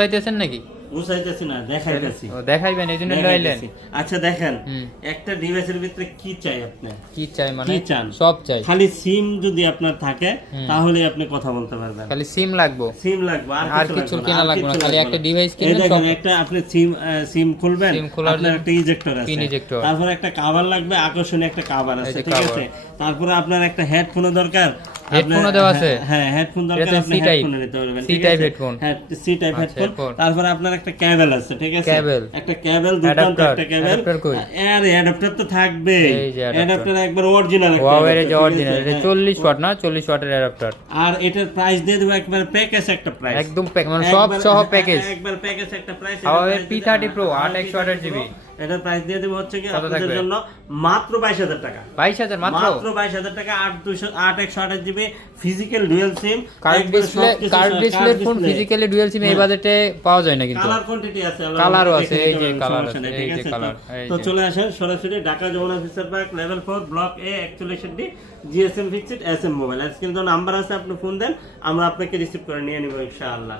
চাইতেছেন নাকি? বুঝাইতেছি না, দেখাইতেছি। দেখাইবেন এইজন্য লইলেন। আচ্ছা দেখেন, একটা ডিভাইসের ভিতরে কি চাই আপনি? কি চাই মানে? কি চান? সব চাই। খালি সিম যদি আপনার থাকে তাহলে আপনি কথা বলতে পারবেন। খালি সিম লাগবে। সিম লাগবে, আর কিছু কিনা লাগবে না, খালি একটা ডিভাইস কিনবেন। সব একটা আপনি সিম খুলবেন, আপনার একটা ইজেক্টর আছে, তারপর একটা কভার লাগবে, আকর্ষণীয় একটা কভার আছে, ঠিক আছে। তারপরে আপনার একটা হেডফোনও দরকার। হেডফোনও দেওয়া আছে? হ্যাঁ, হেডফোন দরকার, আপনি হেডফোন নিতে পারবেন, সি টাইপ হেডফোন। হ্যাঁ, সি টাইপ হেডফোন। তারপরে আপনার একটা কেবল আছে, ঠিক আছে, একটা কেবল, দুটান্ত একটা কেবল। আর অ্যাডাপ্টার তো থাকবে, অ্যাডাপ্টার একবার অরিজিনাল একটা। ওয়াও, এর যে অরিজিনাল, এটা 40 ওয়াট না? 40 ওয়াটের অ্যাডাপ্টার। আর এটার প্রাইস দিয়ে দেব একবার প্যাকেজ একটা প্রাইস, একদম মানে সব সহ প্যাকেজ, একবার প্যাকেজ একটা price. Huawei P30 Pro 8 GB, এটার প্রাইস দিয়ে দেব হচ্ছে কি আপনাদের জন্য মাত্র 22,000 টাকা। 22,000 মাত্র 22,000 টাকা। 8 GB physical dual SIM, card display phone, physically dual SIM এই বাজেটে পাওয়া যায় না, কিন্তু কালার কোয়ান্টিটি আছে, কালারও আছে, এই যে কালার আছে, এই যে কালার। তো চলে আসেন সরাসরি Dhaka Jamuna future park level 4 block এ 41D GSM fixed SM mobile. আজকে নাম্বার আছে, আপনি ফোন দেন, আমরা আপনাকে রিসিভ করে নিয়ে নিব ইনশাআল্লাহ।